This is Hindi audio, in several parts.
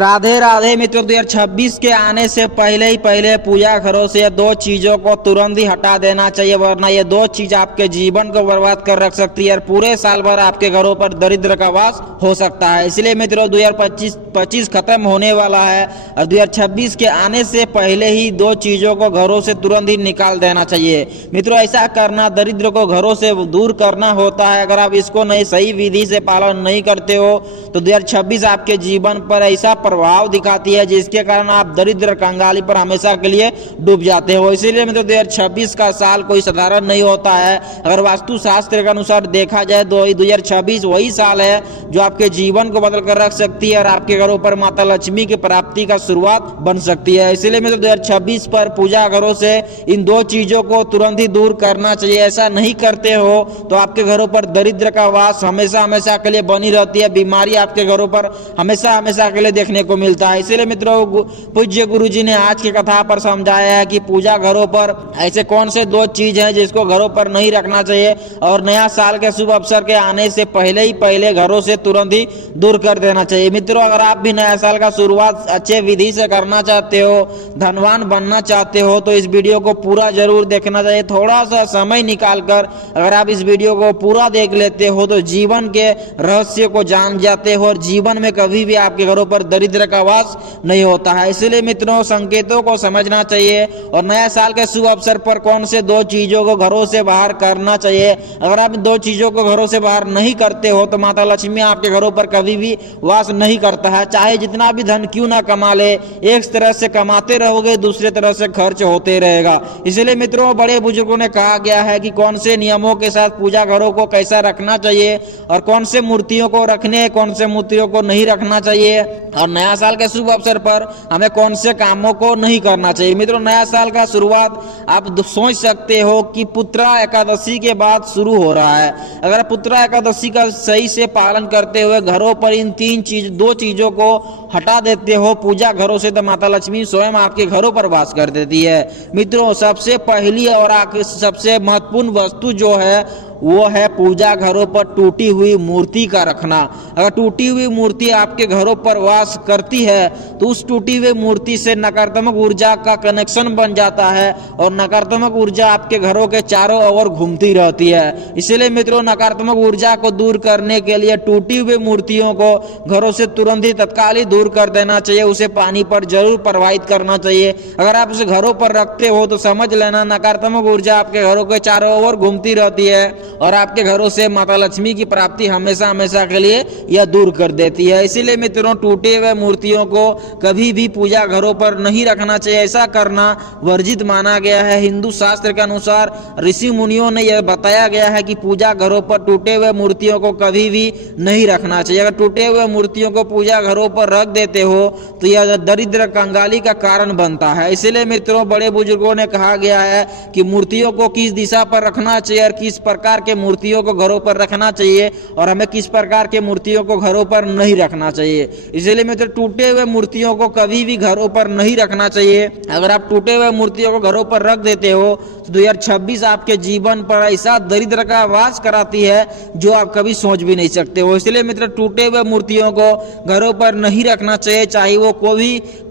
राधे राधे मित्रों, 2026 के आने से पहले पूजा घरों से ये दो चीजों को तुरंत ही हटा देना चाहिए, वरना ये दो चीज आपके जीवन को बर्बाद कर रख सकती है और पूरे साल भर आपके घरों पर दरिद्र का वास हो सकता है। इसलिए मित्रों 2025 खत्म होने वाला है और 2026 के आने से पहले ही दो चीजों को घरों से तुरंत ही निकाल देना चाहिए। मित्रों ऐसा करना दरिद्र को घरों से दूर करना होता है। अगर आप इसको नहीं सही विधि से पालन नहीं करते हो तो 2026 आपके जीवन पर ऐसा प्रभाव दिखाती है जिसके कारण आप दरिद्र कंगाली पर हमेशा के लिए डूब जाते हो। इसीलिए मित्रों 2026 का साल कोई साधारण नहीं होता है। अगर वास्तु शास्त्र के अनुसार देखा जाए तो 2026 वही साल है जो आपके जीवन को बदल कर रख सकती है और आपके घरों पर माता लक्ष्मी की प्राप्ति का शुरुआत बन सकती है। इसीलिए मित्रों 2026 पर पूजा घरों से इन दो चीजों को तुरंत ही दूर करना चाहिए। ऐसा नहीं करते हो तो आपके घरों पर दरिद्र का वास हमेशा हमेशा के लिए बनी रहती है। बीमारी आपके घरों पर हमेशा हमेशा के लिए देखने को मिलता है। इसीलिए मित्रों पूज्य गुरु जी ने आज की कथा पर समझाया है कि पूजा घरों पर ऐसे कौन से दो चीज हैं जिसको घरों पर नहीं रखना चाहिए और नया साल के शुभ अवसर के आने से पहले घरों से तुरंत ही दूर कर देना चाहिए। मित्रों अगर आप भी नया साल का शुरुआत अच्छे विधि से करना चाहते हो, धनवान बनना चाहते हो तो इस वीडियो को पूरा जरूर देखना चाहिए। थोड़ा सा समय निकाल कर अगर आप इस वीडियो को पूरा देख लेते हो तो जीवन के रहस्य को जान जाते हो और जीवन में कभी भी आपके घरों पर दरिद्र का वास नहीं होता है। इसलिए मित्रों संकेतों को समझना चाहिए और नया साल के शुभ अवसर पर कौन से दो चीजों को घरों से बाहर करना चाहिए। अगर आप दो चीजों को घरों से बाहर नहीं करते हो तो माता लक्ष्मी आपके घरों पर कभी भी वास नहीं करता है। चाहे जितना भी धन क्यों ना कमा ले, एक तरह से कमाते रहोगे दूसरे तरह से खर्च होते रहेगा। इसलिए मित्रों बड़े बुजुर्गों ने कहा गया है कि कौन से नियमों के साथ पूजा घरों को कैसा रखना चाहिए और कौन से मूर्तियों को रखने कौन से मूर्तियों को नहीं रखना चाहिए और नया साल के शुभ अवसर पर हमें कौन से कामों को नहीं करना चाहिए। मित्रों नया साल का शुरुआत आप सोच सकते हो कि पुत्रा एकादशी के बाद शुरू हो रहा है। अगर पुत्रा एकादशी का सही से पालन करते हुए घरों पर इन दो चीजों को हटा देते हो पूजा घरों से तो माता लक्ष्मी स्वयं आपके घरों पर वास कर देती है। मित्रों सबसे पहली और सबसे महत्वपूर्ण वस्तु जो है वो है पूजा घरों पर टूटी हुई मूर्ति का रखना। अगर टूटी हुई मूर्ति आपके घरों पर वास करती है तो उस टूटी हुई मूर्ति से नकारात्मक ऊर्जा का कनेक्शन बन जाता है और नकारात्मक ऊर्जा आपके घरों के चारों ओर घूमती रहती है। इसलिए मित्रों नकारात्मक ऊर्जा को दूर करने के लिए टूटी हुई मूर्तियों को घरों से तुरंत ही तत्काल ही दूर कर देना चाहिए। उसे पानी पर जरूर प्रवाहित करना चाहिए। अगर आप उसे घरों पर रखते हो तो समझ लेना नकारात्मक ऊर्जा आपके घरों के चारों ओर घूमती रहती है और आपके घरों से माता लक्ष्मी की प्राप्ति हमेशा हमेशा के लिए यह दूर कर देती है। इसीलिए मित्रों टूटे हुए मूर्तियों को कभी भी पूजा घरों पर नहीं रखना चाहिए। ऐसा करना वर्जित माना गया है। हिंदू शास्त्र के अनुसार ऋषि मुनियों ने यह बताया गया है कि पूजा घरों पर टूटे हुए मूर्तियों को कभी भी नहीं रखना चाहिए। अगर टूटे हुए मूर्तियों को पूजा घरों पर रख देते हो तो यह दरिद्र कंगाली का कारण बनता है। इसीलिए मित्रों बड़े बुजुर्गों ने कहा गया है कि मूर्तियों को किस दिशा पर रखना चाहिए और किस प्रकार के मूर्तियों को घरों पर रखना चाहिए और हमें किस प्रकार के मूर्तियों को घरों पर नहीं रखना चाहिए। इसलिए मित्रों टूटे हुए मूर्तियों को कभी भी घरों पर नहीं रखना चाहिए। अगर आप टूटे हुए मूर्तियों को घरों पर रख देते हो तो 2026 आपके जीवन पर ऐसा दरिद्र का वास कराती है जो आप कभी सोच भी नहीं सकते हो। इसलिए मित्र टूटे हुए मूर्तियों को घरों पर नहीं रखना चाहिए, चाहे वो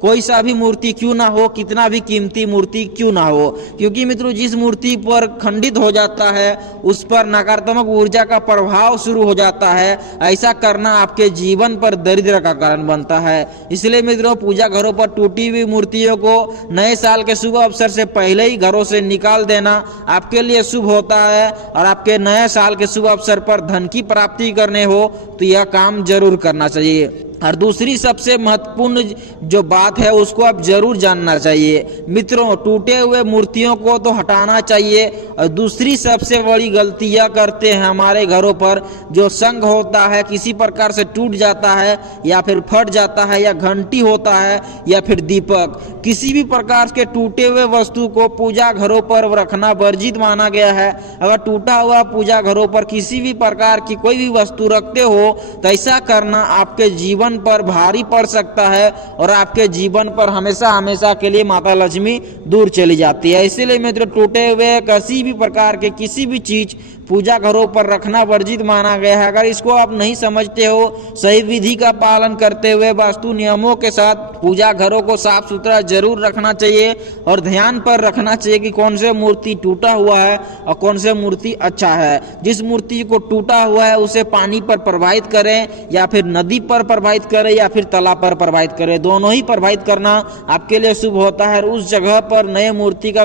कोई सा भी मूर्ति क्यों ना हो, कितना भी कीमती मूर्ति क्यों ना हो। क्योंकि मित्रों जिस मूर्ति पर खंडित हो जाता है उस पर नकारात्मक ऊर्जा का प्रभाव शुरू हो जाता है। ऐसा करना आपके जीवन पर दरिद्र का कारण बनता है। इसलिए मित्रों पूजा घरों पर टूटी हुई मूर्तियों को नए साल के शुभ अवसर से पहले ही घरों से निकाल देना आपके लिए शुभ होता है और आपके नए साल के शुभ अवसर पर धन की प्राप्ति करने हो तो यह काम जरूर करना चाहिए। और दूसरी सबसे महत्वपूर्ण जो बात है उसको आप जरूर जानना चाहिए। मित्रों टूटे हुए मूर्तियों को तो हटाना चाहिए और दूसरी सबसे बड़ी गलती यह करते हैं हमारे घरों पर जो संग होता है किसी प्रकार से टूट जाता है या फिर फट जाता है या घंटी होता है या फिर दीपक, किसी भी प्रकार के टूटे हुए वस्तु को पूजा घरों पर रखना वर्जित माना गया है। अगर टूटा हुआ पूजा घरों पर किसी भी प्रकार की कोई भी वस्तु रखते हो तो ऐसा करना आपके जीवन पर भारी पड़ सकता है और आपके जीवन पर हमेशा हमेशा के लिए माता लक्ष्मी दूर चली जाती है। इसीलिए मित्र टूटे हुए किसी भी प्रकार के किसी भी चीज पूजा घरों पर रखना वर्जित माना गया है। अगर इसको आप नहीं समझते हो, सही विधि का पालन करते हुए वास्तु नियमों के साथ पूजा घरों को साफ सुथरा जरूर रखना चाहिए और ध्यान पर रखना चाहिए कि कौन से मूर्ति टूटा हुआ है और कौन से मूर्ति अच्छा है। जिस मूर्ति को टूटा हुआ है उसे पानी पर प्रवाहित करें या फिर नदी पर प्रवाहित करें या फिर तालाब पर प्रवाहित करें, दोनों ही प्रवाहित करना आपके लिए शुभ होता है। उस जगह पर नए मूर्ति का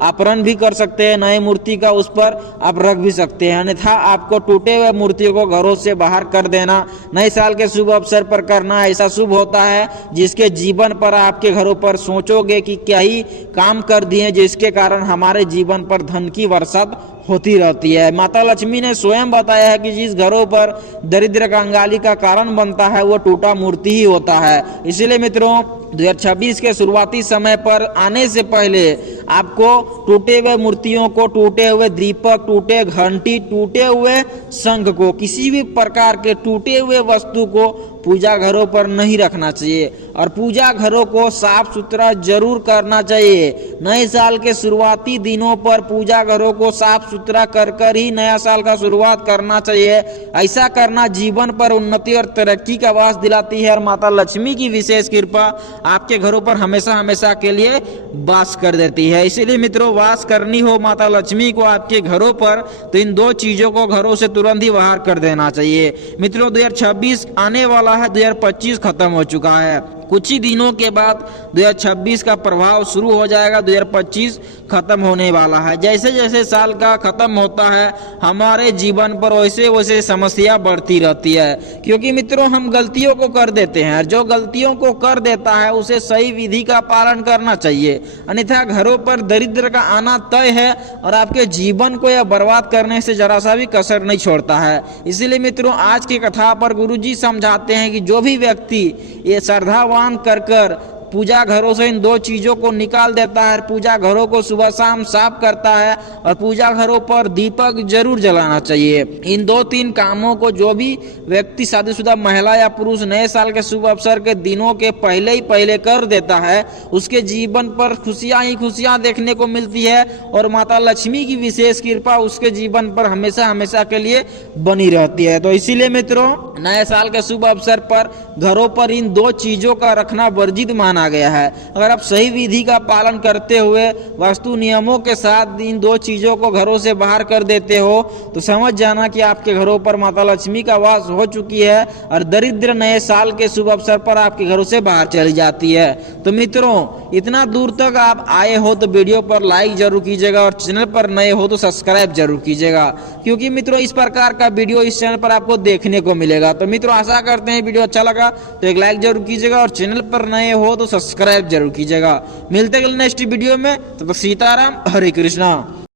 अपहरण भी कर सकते हैं, नए मूर्ति का उस पर आप रख भी सकते हैं। अन्यथा आपको टूटे हुए मूर्तियों को घरों से बाहर कर देना नए साल के शुभ अवसर पर करना ऐसा शुभ होता है जिसके जीवन पर आपके घरों पर सोचोगे कि क्या ही काम कर दिए जिसके कारण हमारे जीवन पर धन की बरसात होती रहती है। माता लक्ष्मी ने स्वयं बताया है कि जिस घरों पर दरिद्र कंगाली का कारण बनता है वो टूटा मूर्ति ही होता है। इसीलिए मित्रों 2026 के शुरुआती समय पर आने से पहले आपको टूटे हुए मूर्तियों को, टूटे हुए दीपक, टूटे घंटी, टूटे हुए शंख को, किसी भी प्रकार के टूटे हुए वस्तु को पूजा घरों पर नहीं रखना चाहिए और पूजा घरों को साफ सुथरा जरूर करना चाहिए। नए साल के शुरुआती दिनों पर पूजा घरों को साफ सुथरा कर ही नया साल का शुरुआत करना चाहिए। ऐसा करना जीवन पर उन्नति और तरक्की का वास दिलाती है और माता लक्ष्मी की विशेष कृपा आपके घरों पर हमेशा हमेशा के लिए वास कर देती है। इसीलिए मित्रों, वास करनी हो माता लक्ष्मी को आपके घरों पर तो इन दो चीजों को घरों से तुरंत ही बाहर कर देना चाहिए। मित्रों 2026 आने वाला है, 2025 खत्म हो चुका है। कुछ ही दिनों के बाद 2026 का प्रभाव शुरू हो जाएगा, 2025 खत्म होने वाला है। जैसे जैसे साल का खत्म होता है हमारे जीवन पर वैसे वैसे समस्या बढ़ती रहती है, क्योंकि मित्रों हम गलतियों को कर देते हैं। जो गलतियों को कर देता है उसे सही विधि का पालन करना चाहिए, अन्यथा घरों पर दरिद्र का आना तय है और आपके जीवन को यह बर्बाद करने से जरा सा भी कसर नहीं छोड़ता है। इसीलिए मित्रों आज की कथा पर गुरुजी समझाते हैं कि जो भी व्यक्ति ये श्रद्धावान कर पूजा घरों से इन दो चीजों को निकाल देता है, पूजा घरों को सुबह शाम साफ करता है और पूजा घरों पर दीपक जरूर जलाना चाहिए। इन 2-3 कामों को जो भी व्यक्ति शादीशुदा महिला या पुरुष नए साल के शुभ अवसर के दिनों के पहले ही पहले कर देता है उसके जीवन पर खुशियां ही खुशियां देखने को मिलती है और माता लक्ष्मी की विशेष कृपा उसके जीवन पर हमेशा हमेशा के लिए बनी रहती है। तो इसीलिए मित्रों नए साल के शुभ अवसर पर घरों पर इन 2 चीजों का रखना वर्जित माना गया है। अगर आप सही विधि का पालन करते हुए वास्तु नियमों के साथ इन 2 चीजों को घरों से बाहर कर देते हो तो समझ जाना कि आपके घरों पर माता लक्ष्मी का वास हो चुकी है और दरिद्र नए साल के शुभ अवसर पर आपके घरों से बाहर चली जाती है। तो मित्रों इतना दूर तक आप आए हो तो वीडियो पर लाइक जरूर कीजिएगा और चैनल पर नए हो तो सब्सक्राइब जरूर कीजिएगा, क्योंकि मित्रों इस प्रकार का वीडियो इस चैनल पर आपको देखने को मिलेगा। तो मित्रों आशा करते हैं वीडियो अच्छा लगा तो एक लाइक जरूर कीजिएगा और चैनल पर नए हो तो सब्सक्राइब जरूर कीजिएगा। मिलते हैं नेक्स्ट वीडियो में, तो सीताराम, हरे कृष्णा।